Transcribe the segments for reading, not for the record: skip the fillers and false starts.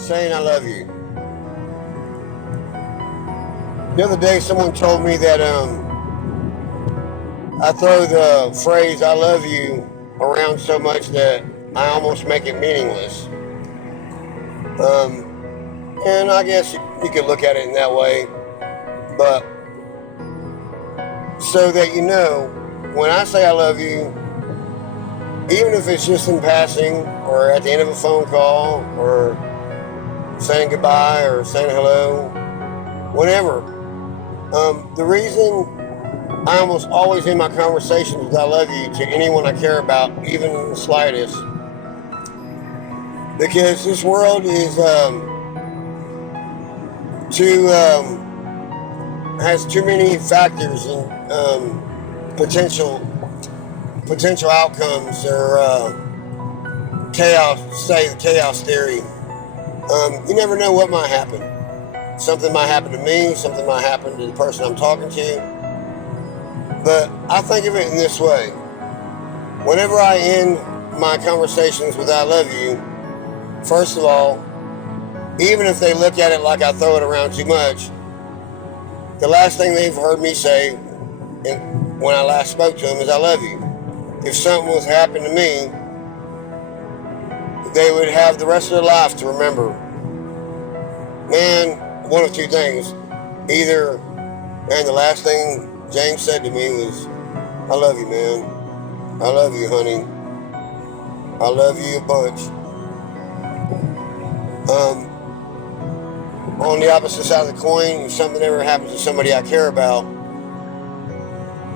saying I love you. The other day someone told me that I throw the phrase I love you around so much that I almost make it meaningless. And I guess you could look at it in that way. But so that you know, when I say I love you, even if it's just in passing or at the end of a phone call or saying goodbye or saying hello, whenever. The reason I almost always end my conversations with I love you to anyone I care about, even the slightest, because this world is has too many factors and potential outcomes or chaos, say the chaos theory. You never know what might happen. Something might happen to me, something might happen to the person I'm talking to. But I think of it in this way. Whenever I end my conversations with I love you, first of all, even if they look at it like I throw it around too much, the last thing they've heard me say when I last spoke to them is I love you. If something was to happen to me, they would have the rest of their life to remember. Man, one of two things. Either, and the last thing James said to me was, I love you, man. I love you, honey. I love you a bunch. On the opposite side of the coin, if something ever happens to somebody I care about,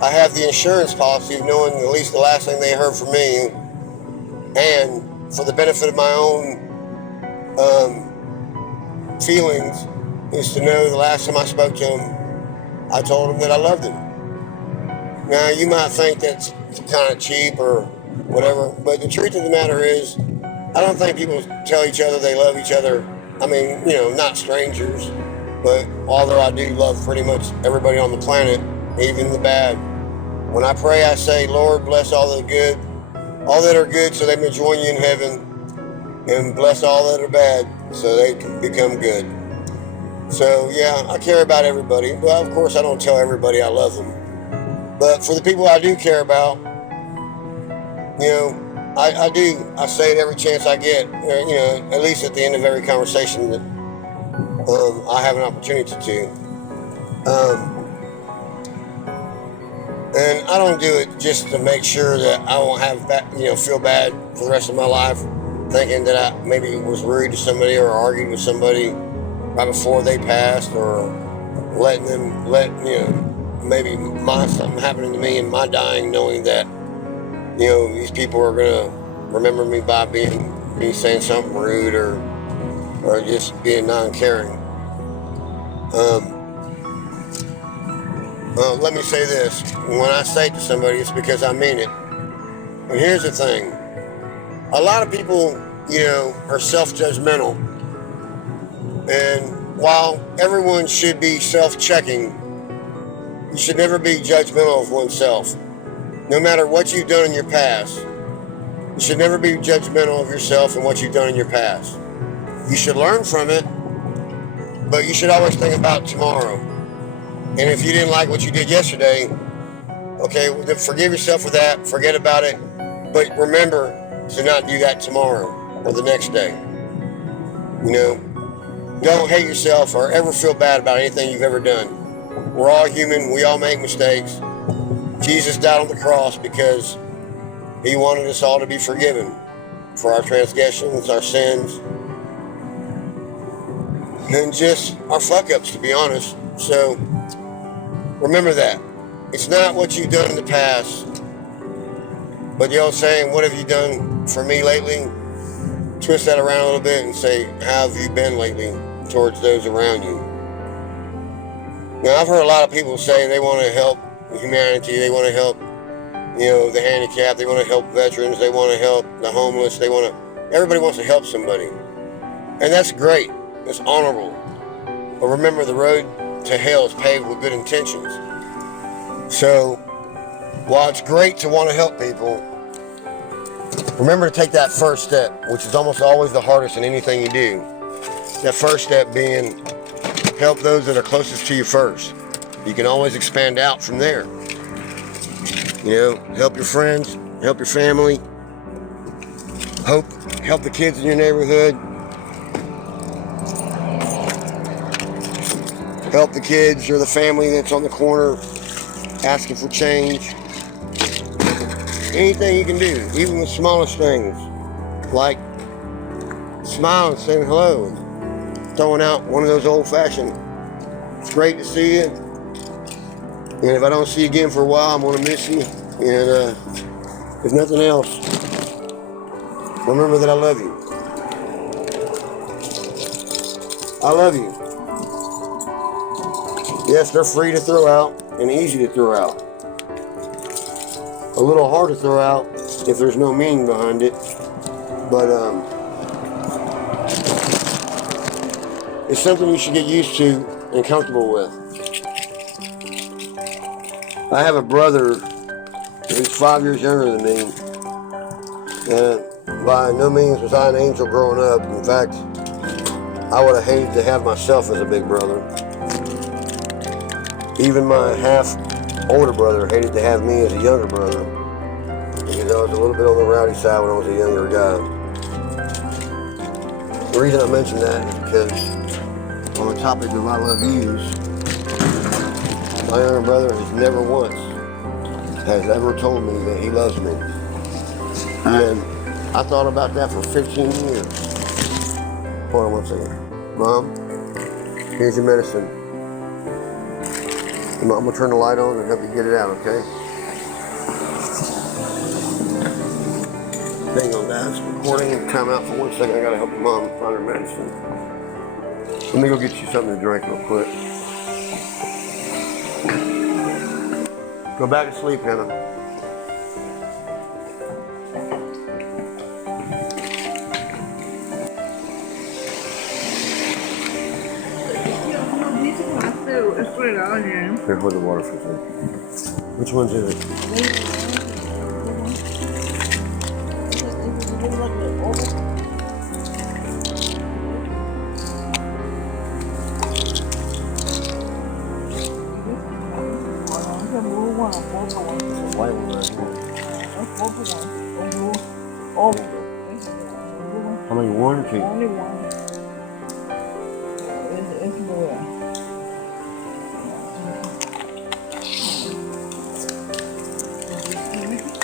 I have the insurance policy of knowing at least the last thing they heard from me, and for the benefit of my own feelings, is to know the last time I spoke to them, I told them that I loved them. Now, you might think that's kind of cheap or whatever, but the truth of the matter is, I don't think people tell each other they love each other. I mean, not strangers, but although I do love pretty much everybody on the planet, even the bad. When I pray, I say, Lord, bless all that are good so they may join you in heaven, and bless all that are bad so they can become good. So, yeah, I care about everybody. Well, of course, I don't tell everybody I love them. But for the people I do care about, I do. I say it every chance I get, at least at the end of every conversation that I have an opportunity to. And I don't do it just to make sure that I won't feel bad for the rest of my life, thinking that I maybe was rude to somebody or argued with somebody right before they passed, or maybe something happening to me in my dying, knowing that, these people are going to remember me by me saying something rude or just being non-caring. Let me say this. When I say it to somebody, it's because I mean it. And here's the thing. A lot of people, are self-judgmental. And while everyone should be self-checking, you should never be judgmental of oneself. No matter what you've done in your past, you should never be judgmental of yourself and what you've done in your past. You should learn from it, but you should always think about tomorrow. And if you didn't like what you did yesterday, okay, forgive yourself for that, forget about it, but remember to not do that tomorrow or the next day. Don't hate yourself or ever feel bad about anything you've ever done. We're all human, we all make mistakes. Jesus died on the cross because he wanted us all to be forgiven for our transgressions, our sins, and just our fuck-ups, to be honest. So remember that. It's not what you've done in the past, but the old saying, what have you done for me lately? Twist that around a little bit and say, how have you been lately towards those around you? Now, I've heard a lot of people say they want to help humanity, they want to help, the handicapped, they want to help veterans, they want to help the homeless, everybody wants to help somebody. And that's great, it's honorable. But remember, the road to hell is paved with good intentions. So, while it's great to want to help people, remember to take that first step, which is almost always the hardest in anything you do. That first step being help those that are closest to you first. You can always expand out from there. You know, help your friends, help your family, help the kids in your neighborhood, help the kids or the family that's on the corner asking for change. Anything you can do, even the smallest things, like smiling, saying hello, and throwing out one of those old-fashioned, it's great to see you, and if I don't see you again for a while, I'm going to miss you, and if nothing else, remember that I love you. I love you. Yes, they're free to throw out and easy to throw out. A little hard to throw out if there's no meaning behind it, but it's something you should get used to and comfortable with. I have a brother who's 5 years younger than me, and by no means was I an angel growing up. In fact, I would have hated to have myself as a big brother. Even my half older brother hated to have me as a younger brother, because I was a little bit on the rowdy side when I was a younger guy. The reason I mention that is because on the topic of I love yous, my younger brother has never once ever told me that he loves me. And I thought about that for 15 years. Hold on one second. Mom, here's your medicine. I'm going to turn the light on and help you get it out, okay? Hang on, guys. Recording. Time out for 1 second. I got to help your mom find her medicine. Let me go get you something to drink real quick. Go back to sleep, Hannah. Here, hold the water for a second. Which one's is it? The white one right here. How many? One or two? Only one. It's blue.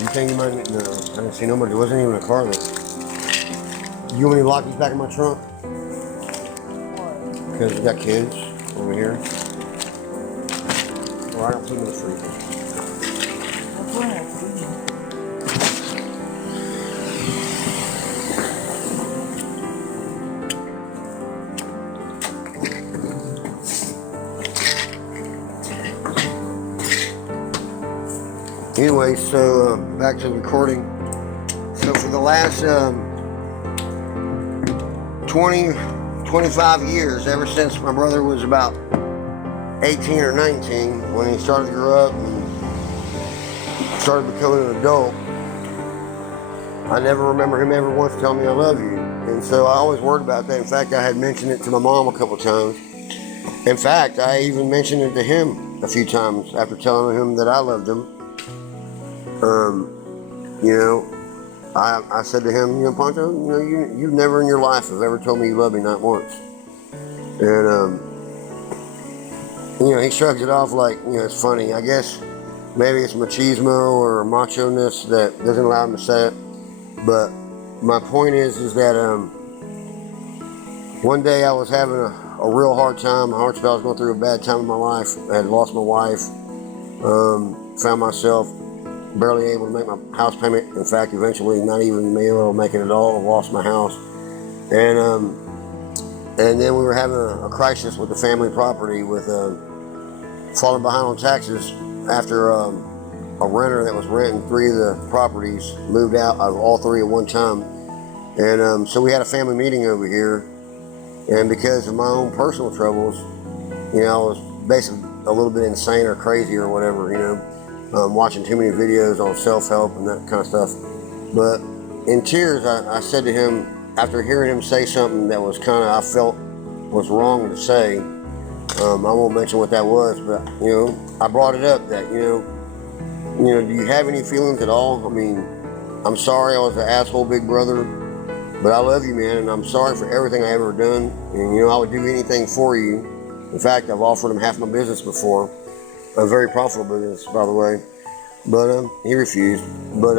You think you might? No, I didn't see nobody. There wasn't even a car there. You want me to lock these back in my trunk? Because we got kids over here. Or I don't put them in the freezer. Anyway, so back to the recording. So for the last 25 years, ever since my brother was about 18 or 19, when he started to grow up and started becoming an adult, I never remember him ever once telling me I love you. And so I always worried about that. In fact, I had mentioned it to my mom a couple times. In fact, I even mentioned it to him a few times after telling him that I loved him. You know, I said to him, you know, Poncho, you know, you've never in your life have ever told me you love me, not once. And, you know, he shrugs it off like, you know, it's funny. I guess maybe it's machismo or macho-ness that doesn't allow him to say it. But my point is that one day I was having a real hard time. My heart spell, I was going through a bad time in my life. I had lost my wife. Found myself barely able to make my house payment. In fact, eventually not even able to make it at all. I lost my house. And then we were having a crisis with the family property with falling behind on taxes after a renter that was renting 3 of the properties moved out of all 3 at one time. And so we had a family meeting over here. And because of my own personal troubles, you know, I was basically a little bit insane or crazy or whatever, you know. Watching too many videos on self-help and that kind of stuff. But in tears, I said to him, after hearing him say something that was kind of, I felt was wrong to say. I won't mention what that was, but I brought it up that do you have any feelings at all? I mean, I'm sorry I was an asshole big brother, but I love you, man, and I'm sorry for everything I ever done. And I would do anything for you. In fact, I've offered him half my business before, a very profitable business, by the way. But he refused. But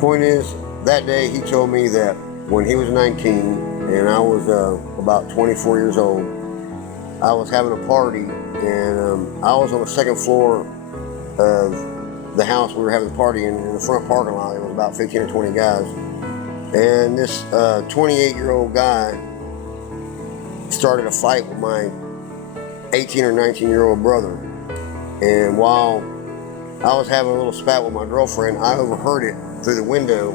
point is, that day he told me that when he was 19 and I was about 24 years old, I was having a party, and I was on the second floor of the house we were having the party in the front parking lot. It was about 15 or 20 guys. And this 28-year-old guy started a fight with my 18 or 19-year-old brother. And while I was having a little spat with my girlfriend, I overheard it through the window.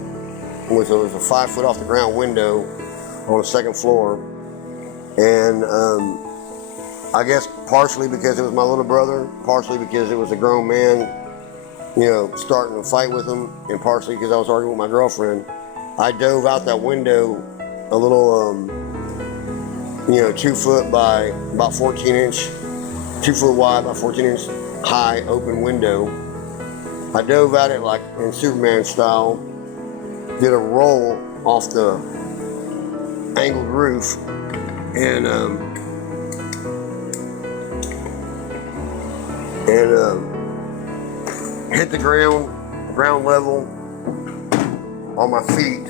It was a 5 foot off the ground window on the second floor. And I guess partially because it was my little brother, partially because it was a grown man, starting to fight with him, and partially because I was arguing with my girlfriend, I dove out that window a little, 2 foot by about 14 inch, 2 foot wide by 14 inch high open window. I dove at it like in Superman style, did a roll off the angled roof, and hit the ground level on my feet.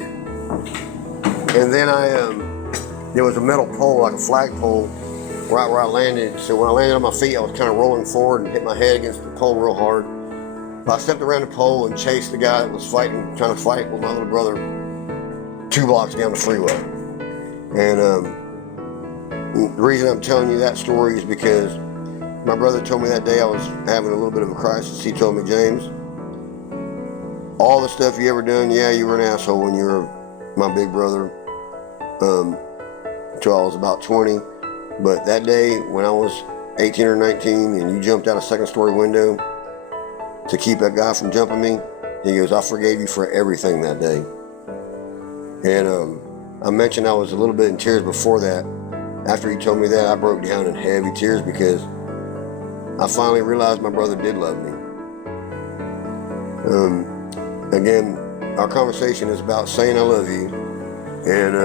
And then there was a metal pole, like a flagpole, right where I landed. So when I landed on my feet, I was kind of rolling forward and hit my head against the pole real hard. I stepped around the pole and chased the guy that was trying to fight with my little brother 2 blocks down the freeway. And the reason I'm telling you that story is because my brother told me that day I was having a little bit of a crisis. He told me, James, all the stuff you ever done, yeah, you were an asshole when you were my big brother, until I was about 20. But that day when I was 18 or 19 and you jumped out a second story window to keep that guy from jumping me, he goes, I forgave you for everything that day. And I mentioned I was a little bit in tears before that. After he told me that, I broke down in heavy tears because I finally realized my brother did love me. Again, our conversation is about saying I love you. And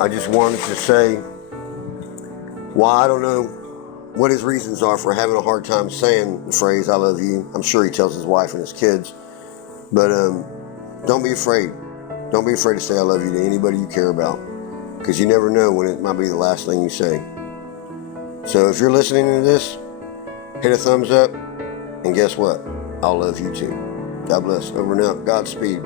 I just wanted to say why I don't know what his reasons are for having a hard time saying the phrase I love you. I'm sure he tells his wife and his kids. But don't be afraid. Don't be afraid to say I love you to anybody you care about, because you never know when it might be the last thing you say. So if you're listening to this, hit a thumbs up, and guess what? I'll love you too. God bless. Over and out. Godspeed.